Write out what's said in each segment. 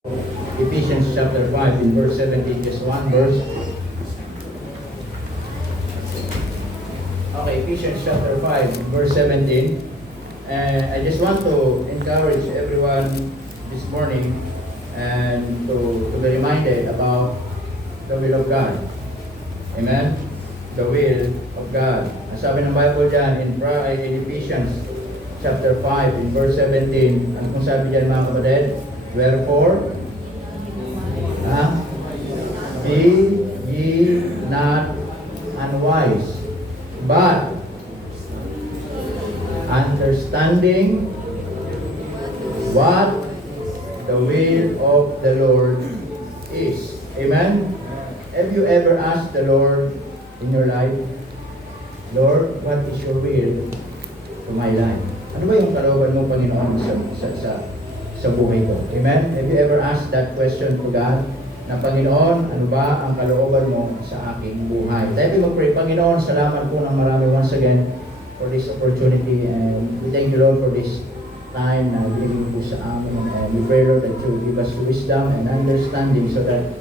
Ephesians chapter 5 in verse 17, just one verse. Okay, Ephesians chapter 5 verse 17. I just want to encourage everyone this morning and to be reminded about the will of God. Amen? The will of God. Ang sabi ng Bible dyan in Ephesians chapter 5 in verse 17, ano kung sabi dyan mga kapatid? Wherefore, be ye not unwise, but understanding what the will of the Lord is. Amen? Have you ever asked the Lord in your life, Lord, what is your will to my life? Ano ba yung kalooban mo, Panginoon, sa buhay ko? Amen? Have you ever asked that question to God? Na Panginoon, ano ba ang kalooban mo sa aking buhay? Tayo mag-pray. Panginoon, salamat po ng marami once again for this opportunity, and we thank you, Lord, for this time na binigay po sa amin. And we pray, Lord, that you give us wisdom and understanding so that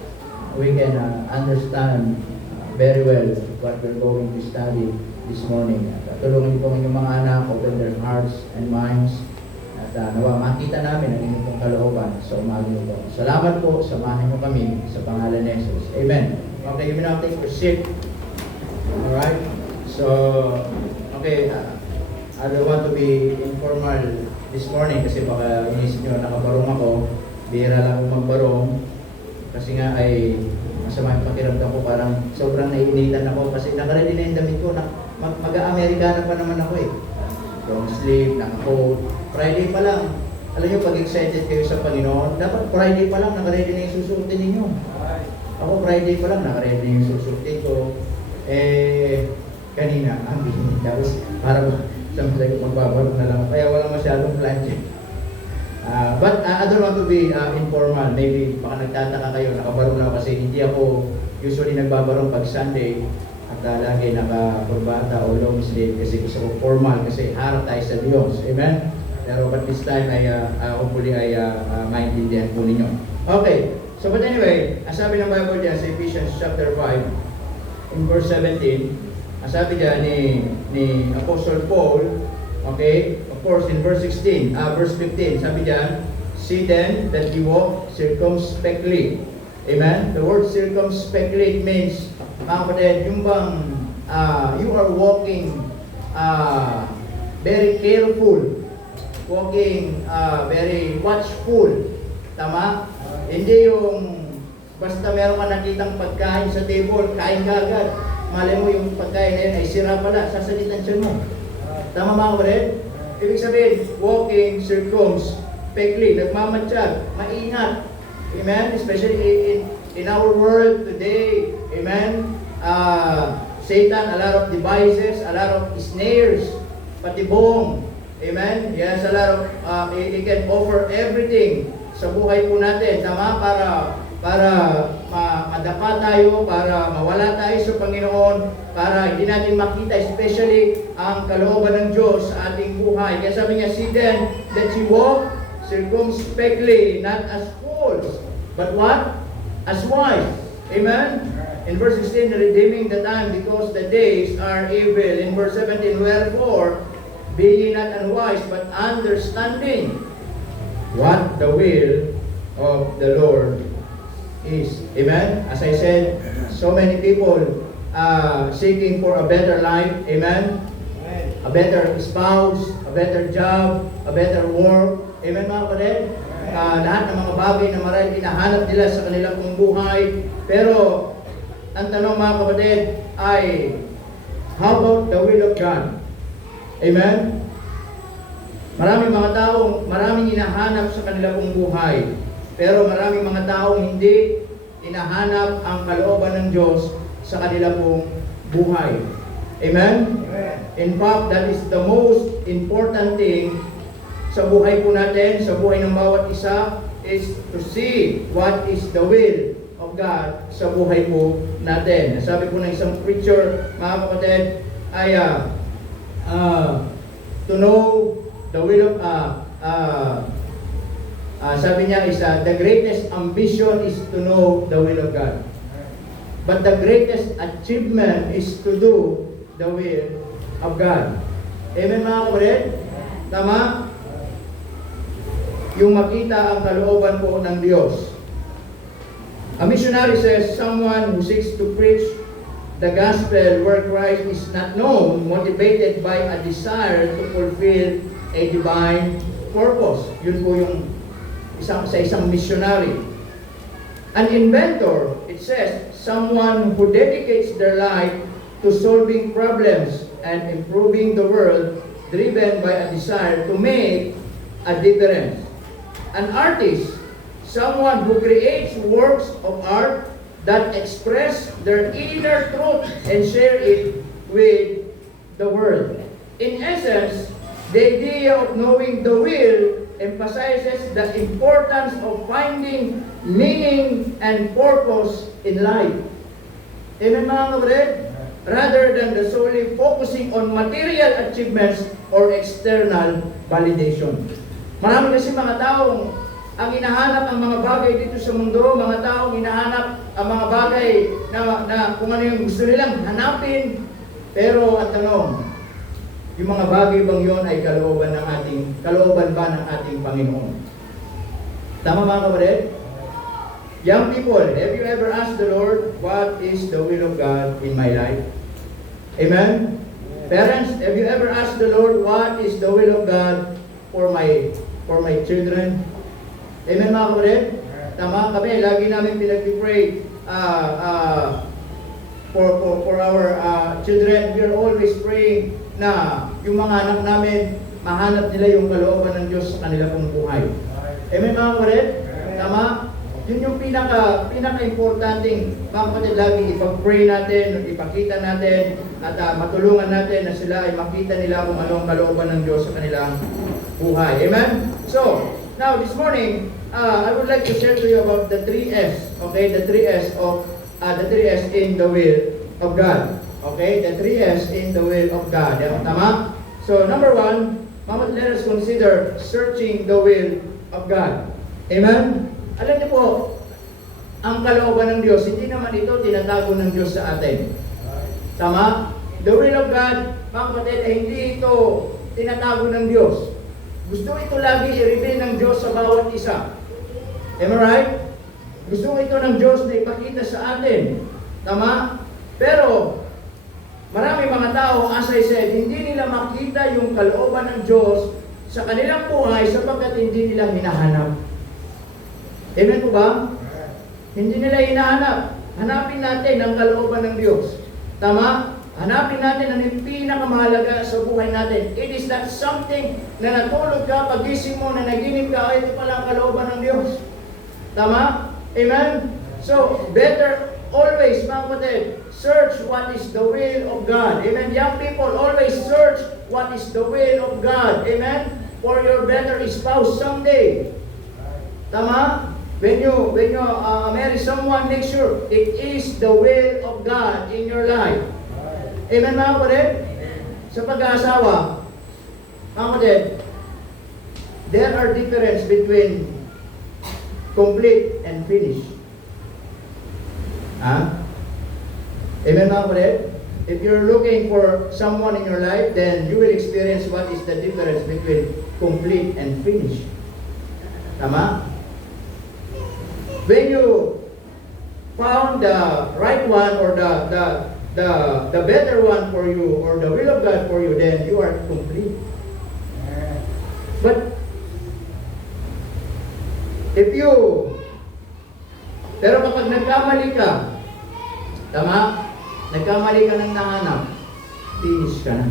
we can understand very well what we're going to study this morning. At tulungan niyo po ang inyong mga anak, open their hearts and minds, at nawa makita namin ang inyong pong kalooban sa umaga nito. Salamat po, samahan niyo kami sa pangalan ni Jesus. Amen. Okay, you may now take your seat. Alright? So, okay, I don't want to be informal this morning kasi baka inisip nyo nakabarong ako. Bihira lang akong magbarong kasi nga ay masama yung pakiramdam ko, parang sobrang naiinitan ako kasi nakaready na yung damit ko. Mag-Amerikana pa naman ako eh. Long sleeve, naka-coat. Friday pa lang. Alam nyo, pag excited kayo sa Panginoon, dapat Friday pa lang naka-ready na yung susuotin ninyo. Ako Friday pa lang naka-ready na yung susuotin ko. Kanina, ang bihin. Tapos parang magbabarong na lang. Kaya walang masyadong planche. But I don't want to be informal. Maybe baka nagtataka kayo, nakabarong lang kasi hindi ako usually nagbabarong pag Sunday at lagi naka-corbata o long sleeve kasi gusto ko formal kasi harap tayo sa Diyos. Amen? Pero but this time ay hopefully ay maintindihan po ninyo. Okay, so but anyway, ang sabi ng Bible dyan sa Ephesians chapter 5 in verse 17, ang sabi dyan ni Apostle Paul, okay, of course in verse 16, verse 15, sabi dyan, see then that you walk circumspectly. Amen? The word circumspectly means, mga kapatid, yung bang you are walking very careful, walking very watchful. Tama? Hindi yung basta meron ka nakitang pagkain sa table, kain ka agad. Malay mo yung pagkain na yun ay sira pala, sasalitan siya mo. Tama mga kapatid? Ibig sabihin, walking circumspectly, nagmamatsyag, maingat. Amen? Especially in our world today. Amen? Satan, a lot of devices, a lot of snares, patibong. Amen? Yes, a lot of, he can offer everything sa buhay po natin. Tama? Para madapa tayo, para mawala tayo sa Panginoon, para hindi natin makita, especially ang kalooban ng Diyos sa ating buhay. Kaya sabi niya, see then that you walk circumspectly, not as fools, but what? As wise. Amen? In verse 16, redeeming the time because the days are evil. In verse 17, wherefore, be ye not unwise, but understanding what the will of the Lord is. Amen? As I said, so many people seeking for a better life. Amen? A better spouse, a better job, a better work. Amen mga kapatid? Lahat ng mga bagay na marahil hinahanap nila sa kanilang pong buhay. Pero, ang tanong mga kapatid ay, how about the will of God? Amen? Maraming mga taong, maraming hinahanap sa kanilang pong buhay. Pero maraming mga taong hindi hinahanap ang kalooban ng Diyos sa kanilang pong buhay. Amen? In fact, that is the most important thing sa buhay po natin, sa buhay ng bawat isa, is to see what is the will of God sa buhay po natin. Sabi po ng isang preacher, mga kapatid, ay to know the will of Sabi niya is, the greatest ambition is to know the will of God. But the greatest achievement is to do the will of God. Amen mga kapatid? Tama? Yung makita ang kalooban po ng Diyos. A missionary says, someone who seeks to preach the gospel where Christ is not known, motivated by a desire to fulfill a divine purpose. Yun po yung isang missionary. An inventor, it says, someone who dedicates their life to solving problems and improving the world, driven by a desire to make a difference. An artist, someone who creates works of art that express their inner truth and share it with the world. In essence, the idea of knowing the will emphasizes the importance of finding meaning and purpose in life. Amen mga kapatid? Rather than the solely focusing on material achievements or external validation. Marami kasi mga taong ang hinahanap ang mga bagay dito sa mundo, mga taong hinahanap ang mga bagay na kung ano yung gusto nilang hanapin. Pero ang tanong, yung mga bagay bang yon ay kalooban ba ng ating Panginoon? Tama mga kapatid? Young people, have you ever asked the Lord, what is the will of God in my life? Amen? Parents, have you ever asked the Lord, what is the will of God for my children? Amen mga kapatid? Tama kami, lagi namin pinag-pray for our children. We are always praying na yung mga anak namin, mahanap nila yung kalooban ng Diyos sa kanila pong buhay. Amen mga kapatid? Tama? Yun yung pinaka-importanting, mga kapatid, lagi ipag-pray natin, ipakita natin, at matulungan natin na sila ay makita nila kung ano ang kalooban ng Diyos sa kanilang buhay. Amen? So, now this morning, I would like to share to you about the 3S, okay? The 3S in the will of God. Okay, the 3S in the will of God. Tama? So, number 1, let us consider searching the will of God. Amen? Alam niyo po, ang kalooban ng Diyos, hindi naman ito tinatago ng Diyos sa atin. Tama? The will of God, mga kapatid, ay hindi ito tinatago ng Diyos. Gusto ito lagi i-reveal ng Diyos sa bawat isa. Am I right? Gusto ito ng Diyos na ipakita sa atin. Tama? Pero, marami mga tao, as I said, hindi nila makita yung kalooban ng Diyos sa kanilang buhay sapagkat hindi nila hinahanap. Amen po ba? Hindi nila hinahanap. Hanapin natin ang kalooban ng Diyos. Tama? Hanapin natin ang pinakamahalaga sa buhay natin. It is not something na natulog ka, pagising mo, na naginip ka, ito pala ang kalooban ng Diyos. Tama? Amen? So, better always, mga kapatid, search what is the will of God. Amen? Young people, always search what is the will of God. Amen? For your better spouse someday. Tama? When you marry someone, make sure it is the will of God in your life. Amen mga kapatid? Sa pag-aasawa, mga kapatid, there are difference between complete and finish. Amen mga kapatid? If you're looking for someone in your life, then you will experience what is the difference between complete and finish. Tama? When you found the right one or the better one for you or the will of God for you, then you are complete. But pero kapag nagkamali ka, tama? Nagkamali ka ng nahanap, finish ka na.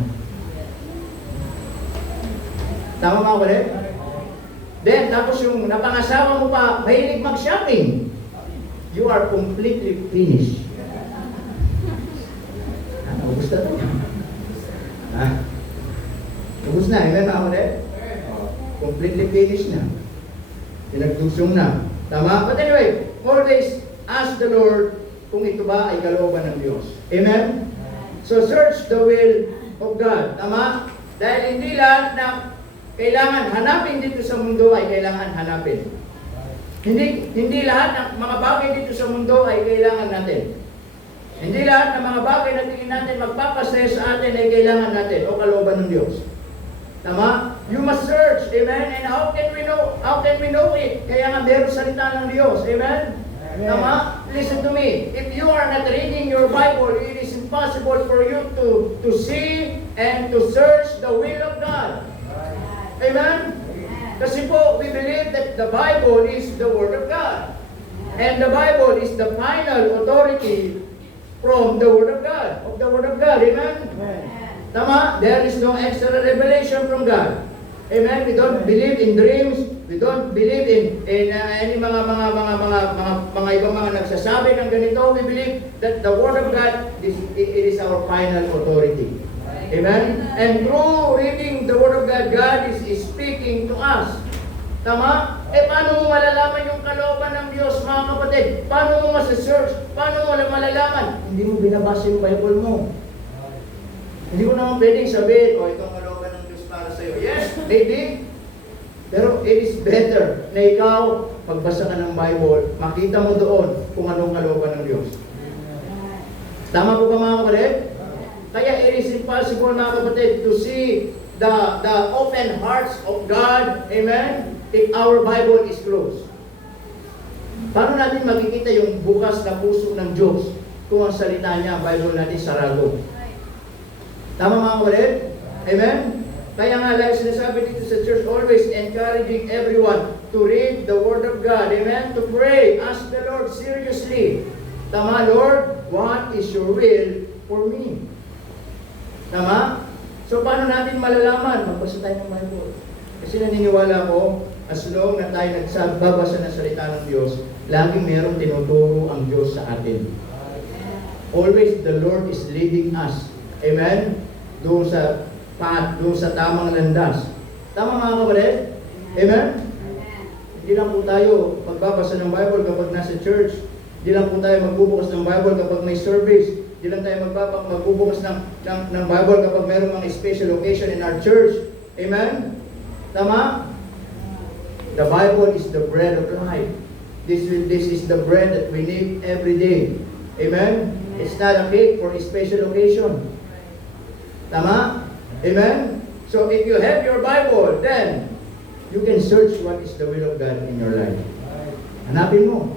Tama mga kapatid? Then, tapos yung napangasawa mo pa, mahilig mag-shopping, you are completely finished. Ubus na ito. Ubus na, amen mga kapatid? Completely finished na. Pinagdusong na. Tama? But anyway, always ask the Lord kung ito ba ay kalooban ng Diyos. Amen? So, search the will of God. Tama? Dahil hindi lahat na kailangan hanapin dito sa mundo ay kailangan hanapin Hindi lahat ng mga bagay dito sa mundo ay kailangan natin. Hindi lahat ng mga bagay na tingin natin magpapasaya sa atin ay kailangan natin o kalooban ng Diyos. Tama? You must search. Amen? And how can we know? How can we know it? Kaya nga meron salita ng Diyos. Amen? Amen. Tama? Listen to me. If you are not reading your Bible, it is impossible for you to see and to search the will of God. Amen? Kasi po, we believe that the Bible is the Word of God. And the Bible is the final authority from the Word of God. Of the Word of God. Amen? Amen. Tama? There is no extra revelation from God. Amen? We don't believe in dreams. We don't believe in any mga ibang mga nagsasabi ng ganito. We believe that the Word of God, it is our final authority. Amen? And through reading the Word of God, God is speaking to us. Tama? Paano mo malalaman yung kalooban ng Diyos, mga kapatid? Paano mo masa-search? Paano mo malalaman? Hindi mo binabasa yung Bible mo. Hindi mo naman pwedeng sabihin, itong kalooban ng Diyos para sa'yo. Yes, maybe. Pero it is better na ikaw, magbasa ka ng Bible, makita mo doon kung anong kalooban ng Diyos. Tama po ba, mga kapatid? Kaya it is impossible, mga kapatid, to see the open hearts of God, amen, if our Bible is closed. Paano natin makikita yung bukas na puso ng Diyos kung ang salita niya, Bible natin, sarado? Tama, mga kapatid? Amen? Kaya nga, like sinasabi dito sa church, always encouraging everyone to read the Word of God. Amen? To pray. Ask the Lord seriously. Tama, Lord, what is your will for me? Tama? So, paano natin malalaman? Magbasa tayo ng Bible. Kasi naniniwala ko, as long na tayo nagbabasa ng salita ng Diyos, laging merong tinuturo ang Diyos sa atin. Always, the Lord is leading us. Amen? Doon sa path, doon sa tamang landas. Tama, mga kapatid? Amen? Hindi lang po tayo magbabasa ng Bible kapag nasa church. Hindi lang po tayo magbubukas ng Bible kapag may service. Hindi lang tayo magbubukas ng Bible kapag mayroong mga special occasion in our church. Amen? Tama? The Bible is the bread of life. This is the bread that we need every day. Amen? It's not a cake for a special occasion. Tama? Amen? So if you have your Bible, then you can search what is the will of God in your life. Hanapin mo.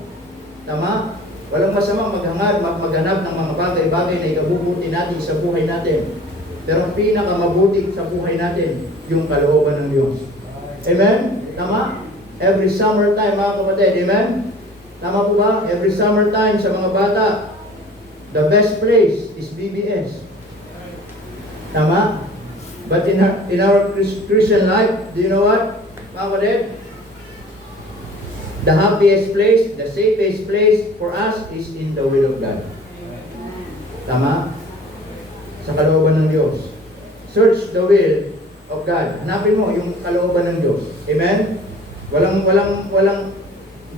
Tama? Walang masamang maghanap ng mga bagay-bagay na ikabubuti natin sa buhay natin. Pero ang pinakamabuti sa buhay natin, yung kalooban ng Diyos. Amen? Tama? Every summertime, mga kapatid, amen? Tama po ba? Every summertime sa mga bata, the best place is BBS. Tama? But in our Christian life, do you know what, mga kapatid? The happiest place, the safest place for us is in the will of God. Tama? Sa kalooban ng Diyos. Search the will of God. Hanapin mo yung kalooban ng Diyos. Amen?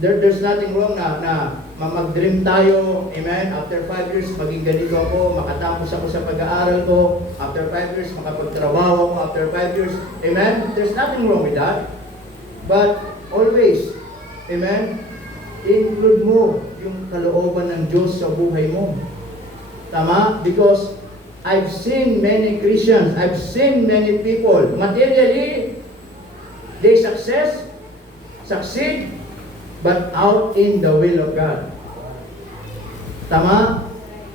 There's nothing wrong na mag-dream tayo. Amen? After 5 years, maging ganito ako, makatapos ako sa pag-aaral ko. After 5 years, makapagtrabaho ako. After 5 years, amen? There's nothing wrong with that. But always, amen, include mo yung kalooban ng Diyos sa buhay mo. Tama? Because I've seen many Christians, I've seen many people, materially, they succeed, but out in the will of God. Tama?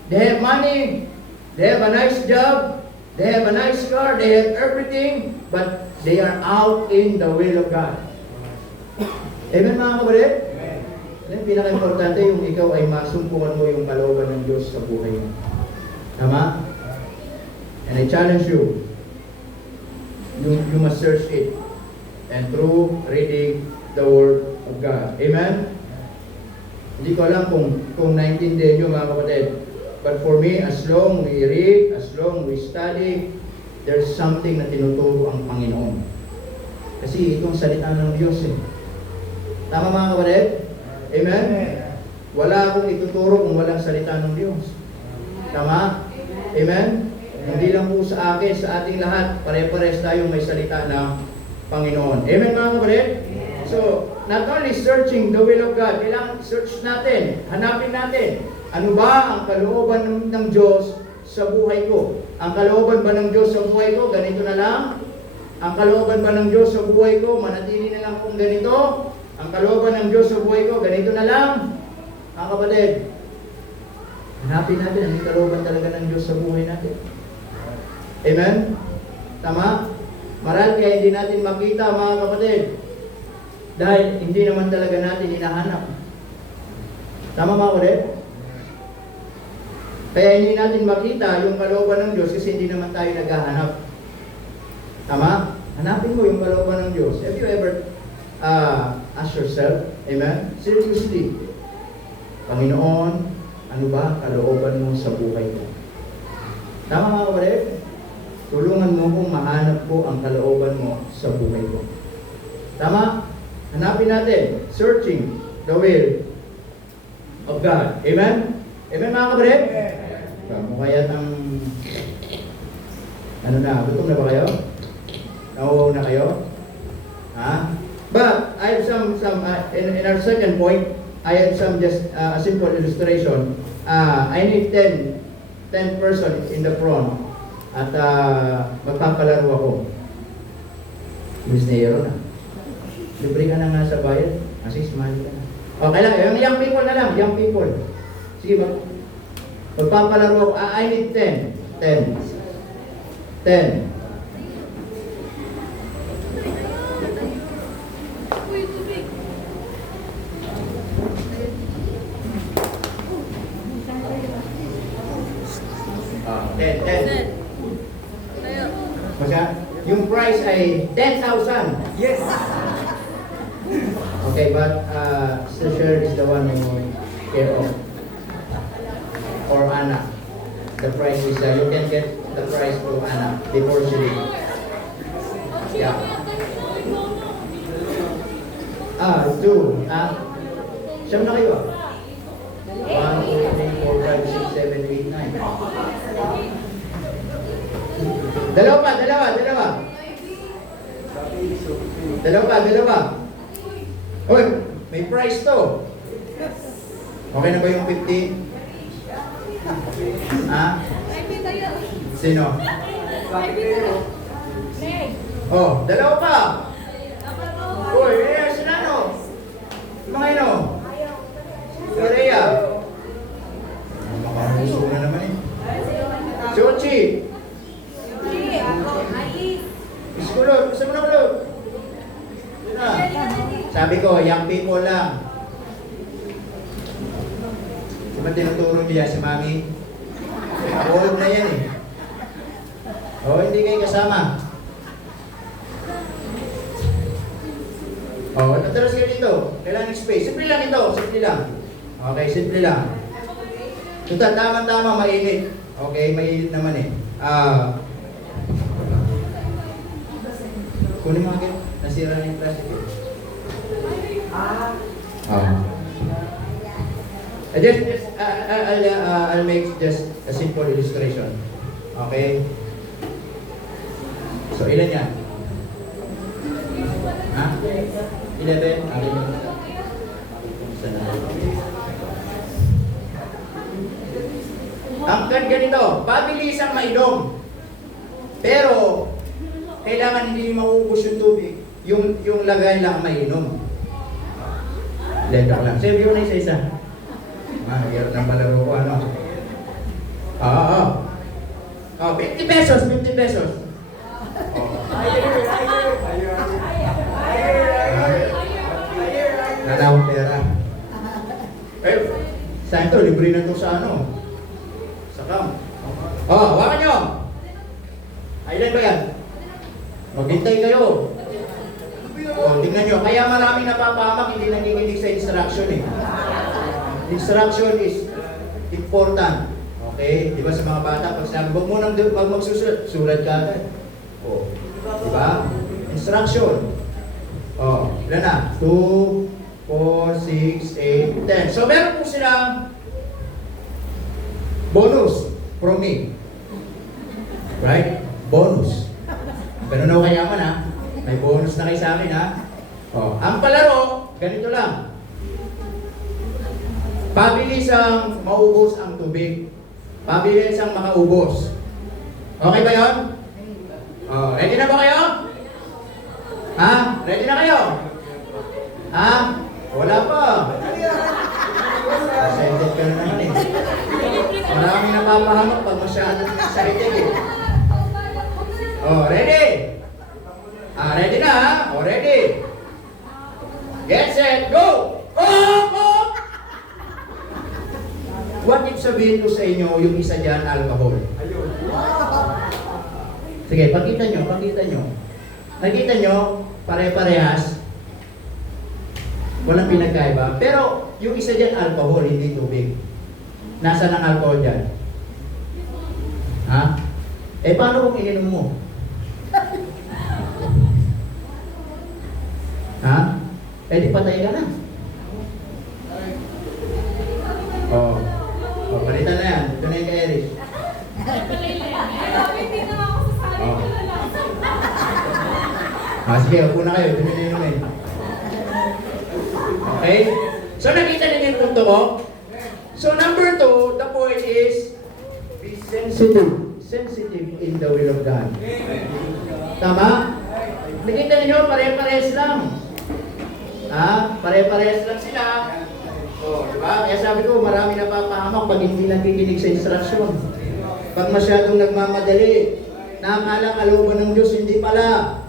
They have money, they have a nice job, they have a nice car, they have everything, but they are out in the will of God. Amen, mga kapatid? Amen. Pinaka-importante yung ikaw ay masumpungan mo yung kalooban ng Diyos sa buhay mo. Tama? And I challenge you, you must search it. And through reading the Word of God. Amen? Hindi ko alam kung naintindihan nyo, mga kapatid. But for me, as long we read, as long we study, there's something na tinuturo ang Panginoon. Kasi itong salita ng Diyos eh. Tama, mga kapatid? Amen? Wala akong ituturo kung walang salita ng Diyos. Tama? Amen? Hindi lang po sa akin, sa ating lahat, pare-pares tayong may salita ng Panginoon. Amen, mga kapatid? So, not only searching the will of God, kailangan search natin, hanapin natin, ano ba ang kalooban ng Diyos sa buhay ko? Ang kalooban ba ng Diyos sa buhay ko? Ganito na lang. Ang kalooban ba ng Diyos sa buhay ko? Manatili na lang kung ganito. Ang kalooban ng Diyos sa buhay ko, ganito na lang. Mga kapatid, hanapin natin ang kalooban talaga ng Diyos sa buhay natin. Amen? Tama? Marahil kaya hindi natin makita, mga kapatid. Dahil hindi naman talaga natin hinahanap. Tama, mga kapatid? Kaya hindi natin makita yung kalooban ng Diyos kasi hindi naman tayo naghahanap. Tama? Hanapin mo yung kalooban ng Diyos. Have you ever ask yourself, amen? Seriously, Panginoon, ano ba kalooban mo sa buhay ko? Tama, mga kapatid? Tulungan mo kung mahanap ko ang kalooban mo sa buhay ko. Tama? Hanapin natin. Searching the will of God. Amen? Amen, mga kapatid? Kaya ang ano na, gutom na ba kayo? Nauwaw na kayo? Ha? But I have some in our second point, I had some just a simple illustration. I need 10 person in the front at magpapalaro ako. Misnero na. Libre ka na nga sa bayan. Kasi smile ka na. Okay lang, yung young people na lang, young people. Sige, magpapalaro ako. I need 10. 10. Yung price ay 10,000. Yes. Okay, but Sister is the one who care of. Or Anna. The price is you can get the price to Anna before she leaves. Yeah. 2. Siyam na kayo. 1, 2, 3, 4, 5, 6, 7, 8, 9. Dalawa. Hoy, may price to. Okay na ba yung 50? Ha? Sino? Oh, dalawa pa. Hoy, sila no? Mga ino? Si Rhea. Makamuso na naman eh. Si Ochi. Iskulog, gusto mo na kulog? Sabi ko, young people lang. Diba tinuturo niya si Mami? Old na yan eh. O, hindi kayo kasama. O, natras kayo dito. Kailangan space. Simple lang ito. Simple lang. Okay, simple lang. Ito, tama-tama, mainit. Okay, mainit naman eh. Kunin mo agad. Nasira na yung plastic. I'll make just a simple illustration. Okay? So, ilan yan? Ha? 11? Ang ganito, pabilisang mainom. Pero, kailangan hindi mauubos yung tubig. Yung lagay lang mainom. Lenda ko lang. Sabi ko na isa-isa. Hirap ng palaro ko, ano? Oo. 50 pesos. Nanawang pera. Saan ito? Libre na ito sa ano? Sa cam. Hawakan nyo! Ilan ba yan? Maghintay kayo. Tingnan nyo. Kaya maraming napapahamak, hindi nakikinig sa instruction eh. Instruction is important. Okay? Diba sa mga bata, pag sinabi, huwag mo nang magsusulat, sulat ka agad. Diba? Instruction. Ilan na? 2, 4, 6, 8, 10. So meron po silang bonus from me. Right? Bonus. Pero na kayaman ha? May bonus na kayo sa amin ha? Ang palaro, ganito lang. Pabilisang maubos ang tubig. Pabilisang makaubos. Okay ba yun? Ready na ba kayo? Ha? Ready na kayo? Ha? Wala pa. Excited ka na naman eh. Maraming napapahamak pag masyadong excited eh. Ready? Ready na ha? Ready? Get set, go! What if sabihin ko sa inyo yung isa dyan, alcohol? Sige, pakita nyo. Nakita nyo, pare-parehas. Walang pinagkaiba. Pero yung isa dyan, alcohol, hindi tubig. Nasaan ang alcohol dyan? Ha? Paano kung ininom mo? Ha? Di patay ka na. Palitan na yan. Ito na yung kay Erich. Sige, upo na kayo. Ito na yung inumin. Okay? So, nakita niyo yung punto ko? So, number 2, the point is, be sensitive. Sensitive in the will of God. Tama? Nakita niyo, pare-pares lang. Pare-pares lang sila. Diba? Kaya sabi ko, marami napapahamak pag hindi nakikinig sa instruction. Pag masyadong nagmamadali, nakakala kalooban ng Diyos, hindi pala.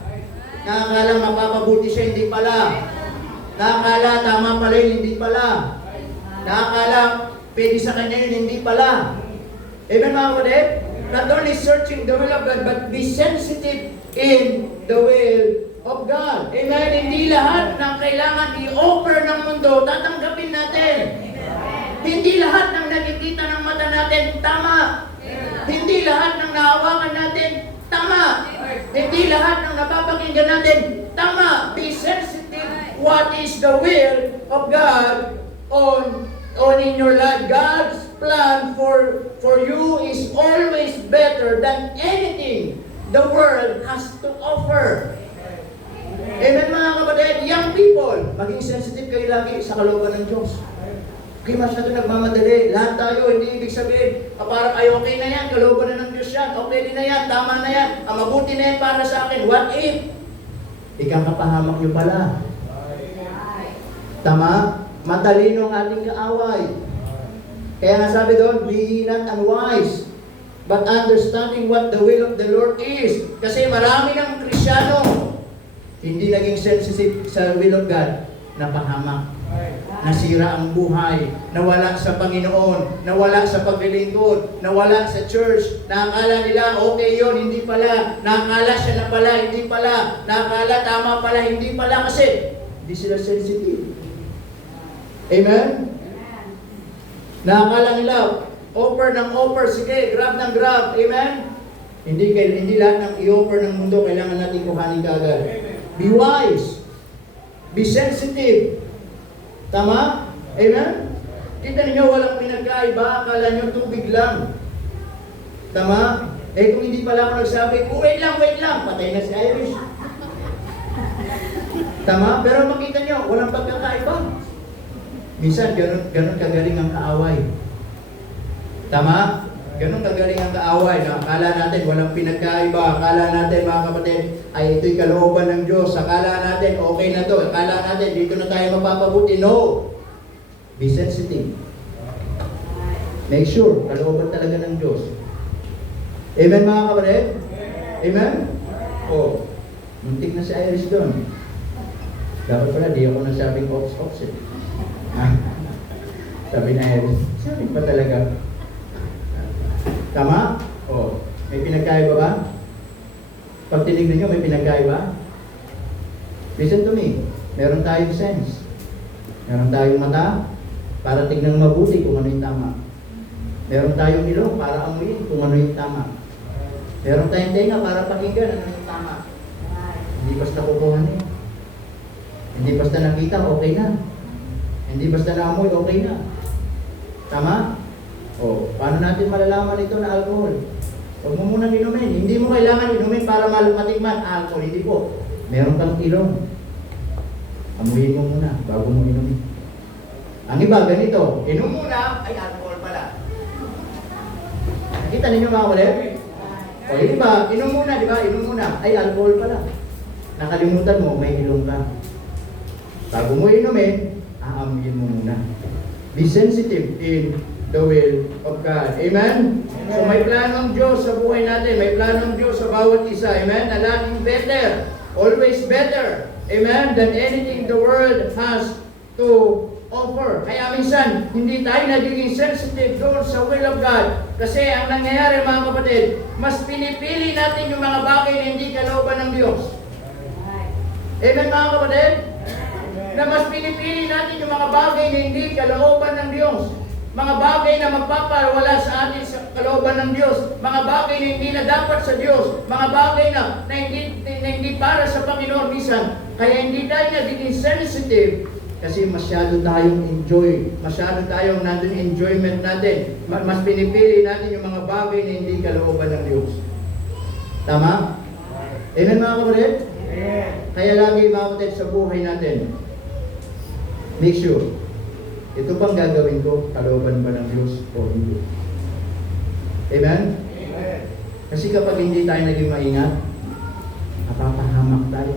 Nakakala mapapabuti siya, hindi pala. Nakakala tama pala yun, hindi pala. Nakakala pwede sa kanya yun, hindi pala. Amen mga kapatid? Not only searching the will of God, but be sensitive in the will of God. Amen? Hindi lahat ng kailangan i-offer ng mundo, tatanggapin natin. Hindi lahat ng nakikita ng mata natin, tama. Hindi lahat ng nahawakan natin, tama. Hindi lahat ng napapakinggan natin, tama. Be sensitive what is the will of God on in your life. God's plan for you is always better than anything the world has to offer. Amen mga kapatid, young people, maging sensitive kayo lagi sa kalooban ng Diyos. Okay, masyado nagmamadali. Lahat tayo, hindi ibig sabihin, parang ay okay na yan, kalooban na ng Diyos yan, okay din na yan, tama na yan, mabuti na yan para sa akin. What if? Ikakapahamak nyo pala. Tama? Matalino ang ating kaaway. Kaya nga sabi doon, be not unwise, but understanding what the will of the Lord is. Kasi marami ng Krisyano, hindi naging sensitive sa will of God, napahamak. Nasira ang buhay, nawala sa Panginoon, nawala sa paglilingkod, nawala sa church. Nakakala nila, okay yun, hindi pala. Nakakala siya na pala, hindi pala. Nakakala tama pala, hindi pala. Kasi hindi sila sensitive. Amen? Nakakala nila, offer ng offer, sige, grab ng grab. Amen? Hindi lahat ng i-offer ng mundo kailangan natin kuhanin kaagad. Be wise. Be sensitive. Tama? Amen? Kita ninyo, walang pinagkaiba. Akala nyo tubig lang. Tama? Kung hindi pala ako nagsabi, wait lang. Patay na si Irish. Tama? Pero makita nyo, walang pagkakaiba. Minsan, ganun kagaling ang kaaway. Tama? Ganun kagaling ang kaaway. Akala natin walang pinagkaiba. Akala natin mga kapatid, ay ito'y kalooban ng Diyos. Akala natin okay na to. Akala natin dito na tayo mapapabuti. No! Be sensitive. Make sure, kalooban talaga ng Diyos. Amen mga kapatid? Amen? Muntik na si Iris doon. Dapat pala, di ako nasabing ops eh. Sabi na Iris, sabi pa talaga. Tama? May pinagkaiba ba? Pag tinignan nyo, may pinagkaiba? Listen to me. Meron tayong sense. Meron tayong mata para tignan mabuti kung ano yung tama. Meron tayong ilong para amuyin kung ano yung tama. Meron tayong tenga para pakinggan ano yung tama. Hindi basta kukuhanin. Hindi basta nakita, okay na. Hindi basta naamoy, okay na. Tama? Paano natin malalaman ito na alcohol? Huwag mo munang inumin. Hindi mo kailangan inumin para matikman alcohol. Hindi po. Meron kang ilong. Amuhin mo muna bago mo inumin. Ang iba, ganito. Inom muna, ay alcohol pala. Nakita ninyo mga kulit? O yung iba, inom muna, di ba? Inom muna, ay alcohol pala. Nakalimutan mo, may ilong ka. Bago mo inumin, aamuyin mo muna. Be sensitive in the will of God. Amen? So may plano ng Diyos sa buhay natin. May plano ng Diyos sa bawat isa. Amen? Na laging better. Always better. Amen? Than anything the world has to offer. Kaya minsan, hindi tayo nagiging sensitive doon sa will of God. Kasi ang nangyayari mga kapatid, mas pinipili natin yung mga bagay na hindi kalooban ng Diyos. Amen mga kapatid? Na mas pinipili natin yung mga bagay na hindi kalooban ng Diyos. Mga bagay na magpapawala sa atin sa kalooban ng Diyos. Mga bagay na hindi na dapat sa Diyos. Mga bagay na hindi para sa Panginoon minsan. Kaya hindi tayo nagiging sensitive kasi masyado tayong enjoy. Masyado tayong nandun enjoyment natin. Mas pinipili natin yung mga bagay na hindi kalooban ng Diyos. Tama? Amen mga kapatid? Kaya lagi mga kapatid sa buhay natin, make sure, ito bang gagawin ko, kalooban ba ng Diyos o hindi? Amen? Amen. Kasi kapag hindi tayo naging maingat, napapahamak tayo.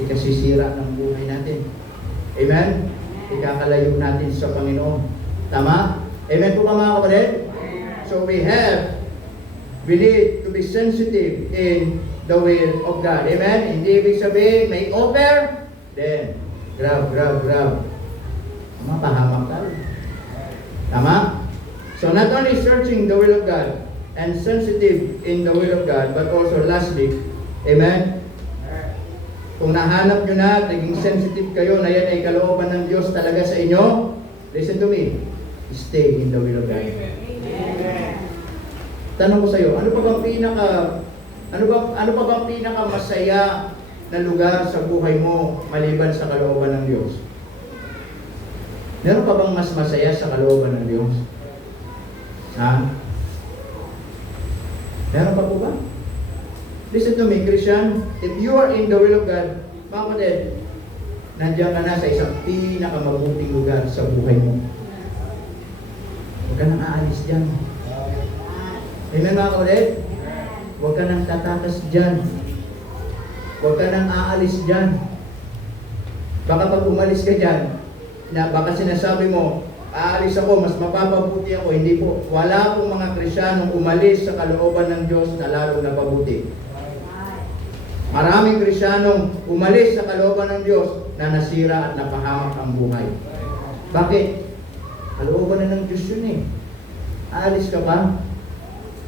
Ikasisira ng buhay natin. Amen? Ikakalayo natin sa Panginoon. Tama? Amen po ba mga kapatid? So we need to be sensitive in the will of God. Amen? Hindi ibig sabihin, may offer, then, grab. Mapahamak tayo. Tama? So not only searching the will of God and sensitive in the will of God, but also lastly, amen? Kung nahanap nyo na, naging sensitive kayo na yan ay kalooban ng Diyos talaga sa inyo, listen to me, stay in the will of God. Amen. Tanong ko sa iyo, ano pa bang pinaka masaya na lugar sa buhay mo maliban sa kalooban ng Diyos? Meron pa bang mas masaya sa kalooban ng Diyos? Ha? Meron pa po ba? Listen to me, Christian. If you are in the will of God, mga kapatid, nandiyan ka na sa isang pinakamabuting lugar sa buhay mo. Huwag ka nang aalis dyan. Amen mga kapatid? Huwag ka nang tatakas dyan. Huwag ka nang aalis dyan. Baka pag umalis ka dyan, na baka sinasabi mo, aalis ako, mas mapapabuti ako. Hindi po. Wala pong mga Kristiyanong umalis sa kalooban ng Diyos na lalong napabuti. Maraming Kristiyanong umalis sa kalooban ng Diyos na nasira at napahamak ang buhay. Bakit? Kalooban na ng Diyos yun eh. Aalis ka pa?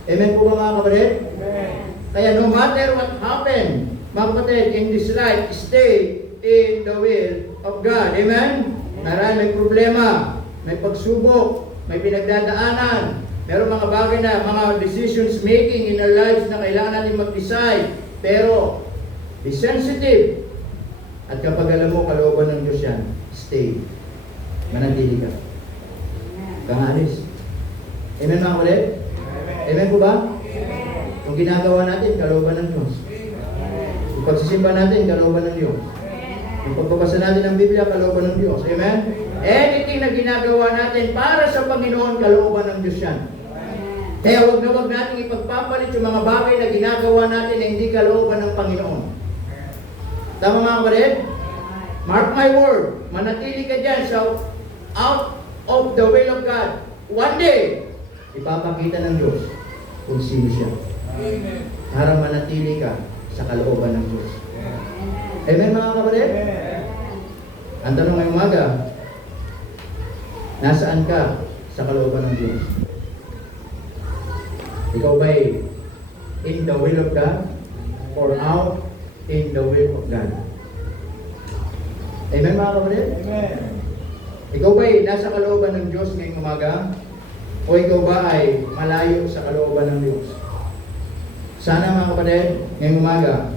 Amen po ba mga kapatid? Amen. Kaya no matter what happened, mga kapatid, in this life, stay in the will of God. Amen? May problema, may pagsubok, may pinagdadaanan, meron mga bagay na, mga decisions making in our lives na kailangan natin mag-decide. Pero, be sensitive. At kapag alam mo, kalooban ng Diyos yan, stay. Manatili ka. Kang alis. Amen mga kulit? Amen po ba? Kung ginagawa natin, kalooban ng Diyos. Kung pagsisimba natin, kalooban ng Diyos. Kung pagbabasa natin ng Biblia, kalooban ng Diyos. Amen? Anything na ginagawa natin para sa Panginoon, kalooban ng Diyos yan. Kaya huwag natin ipagpapalit yung mga bagay na ginagawa natin na hindi kalooban ng Panginoon. Tama mga kapatid? Mark my word, manatili ka dyan sa out of the will of God. One day, ipapakita ng Diyos kung sino siya. Amen. Para manatili ka sa kalooban ng Diyos. Amen mga kapatid? Ang tanong ngayong umaga, nasaan ka sa kalooban ng Diyos? Ikaw ba'y in the will of God or out in the will of God? Amen mga kapatid? Amen. Ikaw ba'y nasa kalooban ng Diyos ngayong umaga? O ikaw ba ay malayo sa kalooban ng Diyos? Sana mga kapatid, ngayong umaga,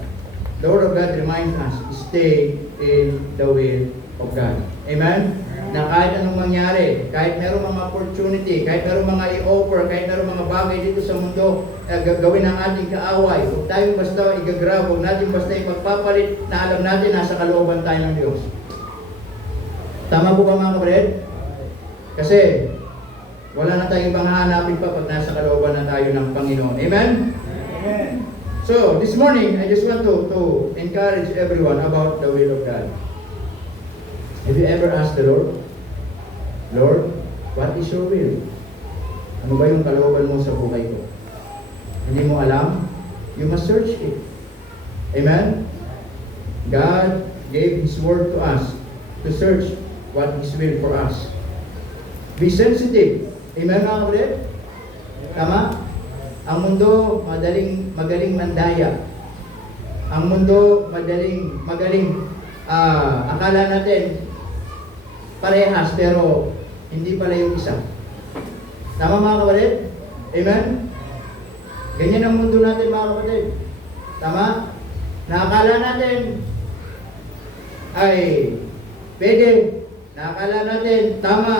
the Word of God reminds us, stay in the will of God. Amen? na kahit anong mangyari, kahit merong mga opportunity, kahit merong mga i-offer, kahit merong mga bagay dito sa mundo, gawin ang ating kaaway. Huwag tayong basta igagrab, huwag natin basta ipagpapalit na alam natin nasa kalooban tayo ng Diyos. Tama po ba mga kapatid? Kasi wala na tayong ibang hahanapin pa pag nasa kalooban na tayo ng Panginoon. Amen? Amen. So, this morning, I just want to encourage everyone about the will of God. Have you ever asked the Lord, Lord, what is your will? Ano ba yung kalooban mo sa buhay ko? Hindi mo alam? You must search it. Amen? God gave His word to us to search what His will for us. Be sensitive. Amen mga kapatid? Tama? Ang mundo magaling mandaya. Ang mundo magaling akala natin parehas pero hindi pala yung isa. Tama mga kapatid? Amen? Ganyan ang mundo natin mga kapatid. Tama? Nakakala natin ay pwede. Nakakala natin tama.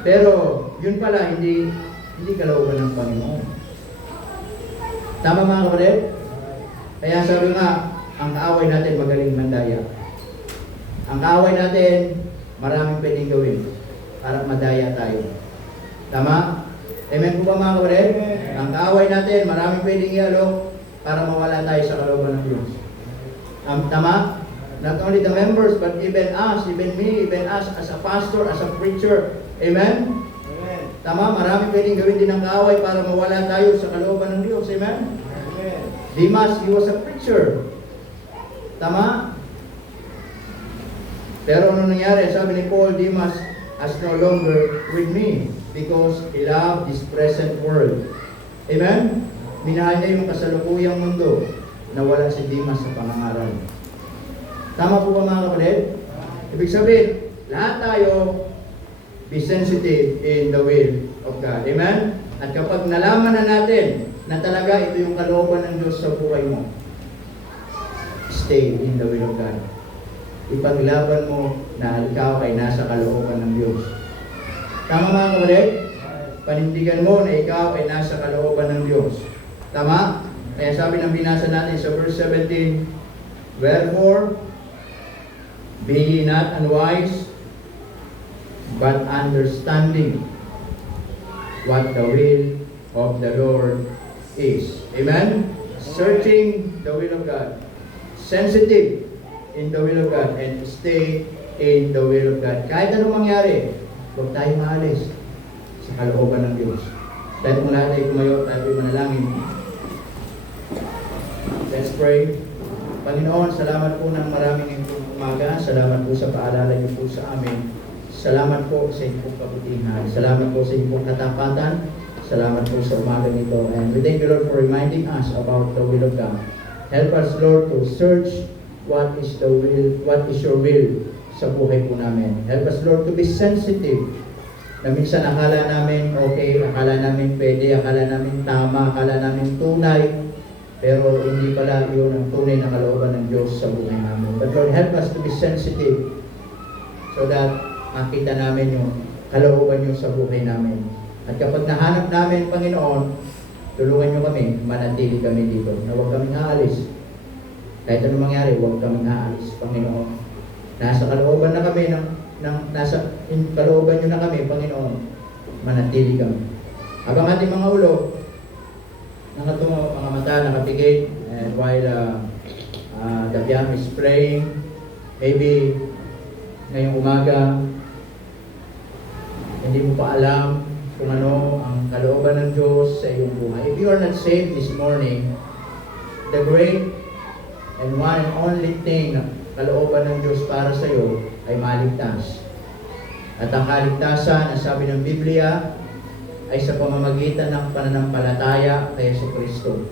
Pero yun pala hindi kalooban ng Panginoon. Tama mga kapatid? Kaya sabi nga, ang kaaway natin magaling mandaya. Ang kaaway natin, maraming pwedeng gawin para madaya tayo. Tama? Amen po ba mga kapatid? Ang kaaway natin, maraming pwedeng ialok para mawala tayo sa kalooban ng Diyos. Tama? Not only the members, but even us, even me, even us as a pastor, as a preacher. Amen? Amen. Tama? Maraming pwedeng gawin din ng kaaway para mawala tayo sa kalooban ng Diyos. Amen? Amen. Demas, he was a preacher. Tama? Pero ano nangyari? Sabi ni Paul, Demas is no longer with me because he loved this present world. Amen? Minahal niya yung kasalukuyang mundo na wala si Demas sa pangangaral. Tama po ba mga kapatid? Ibig sabihin, lahat tayo be sensitive in the will of God. Amen? At kapag nalaman na natin na talaga ito yung kalooban ng Diyos sa buhay mo, stay in the will of God. Ipaglaban mo na ikaw ay nasa kalooban ng Diyos. Tama mga kapatid? Panindigan mo na ikaw ay nasa kalooban ng Diyos. Tama? Kaya sabi ng binasa natin sa verse 17, wherefore, be ye not unwise, but understanding what the will of the Lord is. Amen? Searching the will of God. Sensitive in the will of God and stay in the will of God. Kahit anong mangyari, huwag tayo maalis sa kalooban ng Diyos. Dahil kung lahat ay tumayo, tayo ay manalangin. Let's pray. Panginoon, salamat po ng maraming umaga. Salamat po sa paalala niyo po sa amin. Salamat po sa inyong kabutihan. Salamat po sa inyong katapatan. Salamat po sa umaga nito. And we thank you, Lord, for reminding us about the will of God. Help us, Lord, to search what is your will sa buhay po namin. Help us, Lord, to be sensitive. Na minsan akala namin okay, akala namin pwede, akala namin tama, akala namin tunay. Pero hindi pala yun ang tunay na kalooban ng Diyos sa buhay namin. But Lord, help us to be sensitive so that makita namin yung kalooban nyo sa buhay namin. At kapag nahanap namin, Panginoon, tulungan nyo kami, manatili kami dito, na huwag kaming aalis. Kahit anong mangyari, huwag kaming aalis, Panginoon. Nasa kalooban na kami, nasa kalooban nyo na kami, Panginoon, manatili kami. Habang ating mga ulo, nakatungo, mga mata, nakapigil, and while the piano is playing, maybe ngayong umaga, hindi mo pa alam kung ano ang kalooban ng Diyos sa iyong buhay. If you are not saved this morning, the great and one and only thing na kalooban ng Diyos para sa iyo ay maligtas. At ang kaligtasan, ang sabi ng Biblia, ay sa pamamagitan ng pananampalataya kay Jesucristo.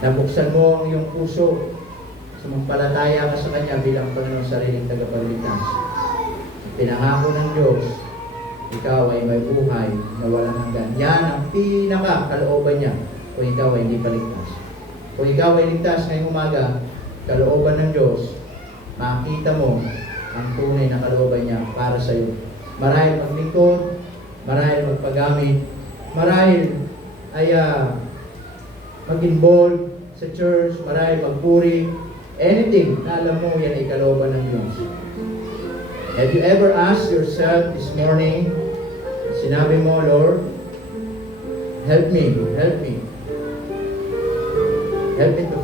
Nabuksan mo ang iyong puso, sumampalataya ka sa Kanya bilang Panginoon sariling tagapagligtas. Pinangako ng Diyos, ikaw ay may buhay na walang hanggan. Yan ang pinaka-kalooban niya kung ikaw ay hindi paligtas. Kung ikaw ay ligtas ngayong umaga, kalooban ng Diyos, makita mo ang tunay na kalooban niya para sa iyo. Marahil maglingkod, marahil magpagamit, marahil ay mag-involve sa church, marahil magpuri, anything na alam mo yan ay kalooban ng Diyos. Have you ever asked yourself this morning, sinabi mo, Lord, help me to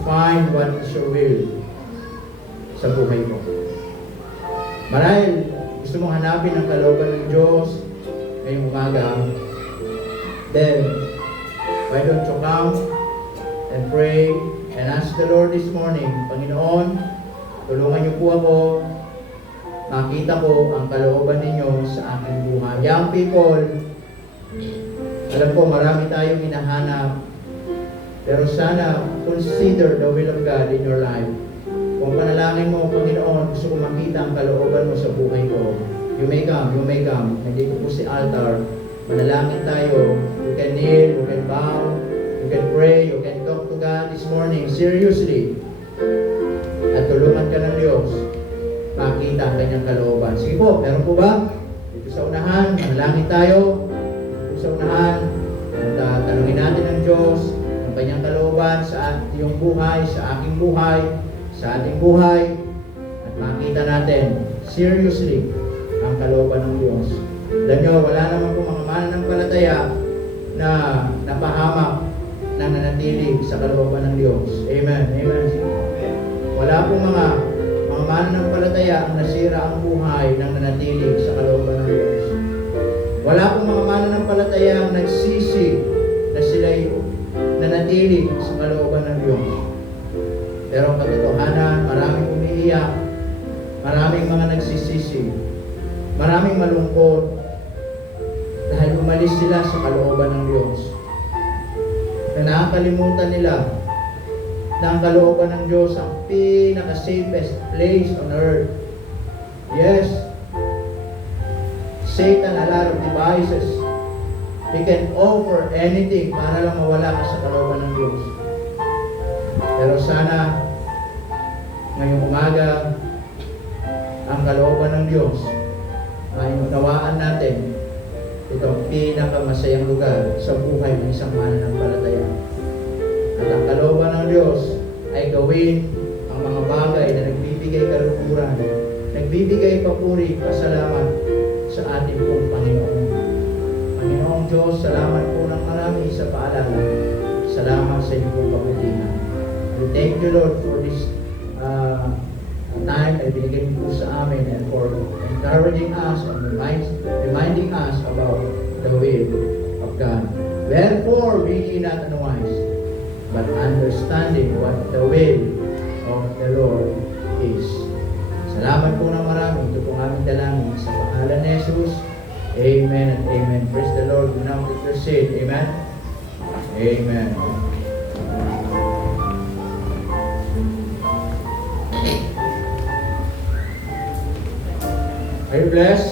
find what is your will sa buhay ko. Marahil gusto mong hanapin ang kalooban ng Diyos ngayong umaga, then why don't you come and pray and ask the Lord this morning, Panginoon, tulungan niyo po ako, makita ko ang kalooban ninyo sa aking buhay. Young people, alam ko marami tayong hinahanap, pero sana consider the will of God in your life. Kung panalangin mo, Panginoon, gusto ko makita ang kalooban mo sa buhay ko. You may come. Hindi ko po si altar. Manalangin tayo. You can kneel, you can bow, you can pray, you can talk to God this morning seriously. At tulungan ka ng Diyos makita ang kanyang kalooban. Sige po, meron po ba? Dito sa unahan, manalangin tayo. Dito sa unahan, at tanungin natin ang Diyos ang kanyang kalooban sa iyong buhay, sa aking buhay, sa ating buhay, at makita natin seriously ang kalooban ng Diyos. Alam nyo, wala naman po mga mananampalataya na napahamak na nanatili sa kalooban ng Diyos. Amen. Wala po mga mananampalataya ang nasira ang buhay ng nanatili sa kalooban ng Diyos. Wala po mga mananampalataya ang nagsisi na sila'y nanatili sa kalooban ng Diyos. Pero ang katotohanan, maraming umiiyak, maraming mga nagsisisi, maraming malungkot dahil umalis sila sa kalooban ng Diyos. Na nakakalimutan nila na ang kalooban ng Diyos ang pinaka-safest place on earth. Yes, Satan a lot of devices. He can offer anything para lang mawala ka sa kalooban ng Diyos. Pero sana ngayong umaga ang kalooban ng Diyos ay unawaan natin itong pinakamasayang lugar sa buhay ng isang mananampalataya. At ang kalooban ng Diyos ay gawin ang mga bagay na nagbibigay kalukuran, nagbibigay papuri, pasalamat sa ating pong Panginoon. Panginoong Diyos, salamat po ng marami sa paalala. Salamat sa iyong pong kabutihan. We thank you, Lord, for this time na binigay po sa amin and for encouraging us and reminding us about the will of God. Therefore, be ye not unwise, but understanding what the will of the Lord is. Salamat po ng marami. Ito pong aming dalangin sa pangalan ni Jesus. Amen and amen. Praise the Lord. We now proceed. Amen. Amen. Are you blessed?